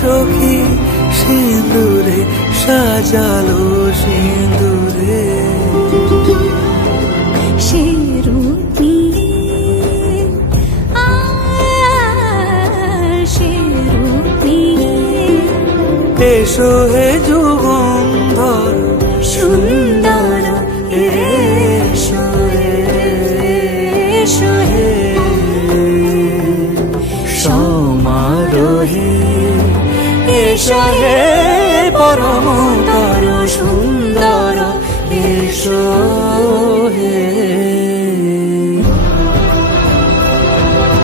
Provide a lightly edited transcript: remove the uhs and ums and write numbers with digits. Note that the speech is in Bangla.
সখী সিঁদুরে সাজালো সিঁদুরে সে রূপ নিয়ে সে রূপ নিয়ে এসো হে যুগন্ধর সুন্দর এসো এসো হে সমারোহে এসো হে পরমতর সুন্দর এসো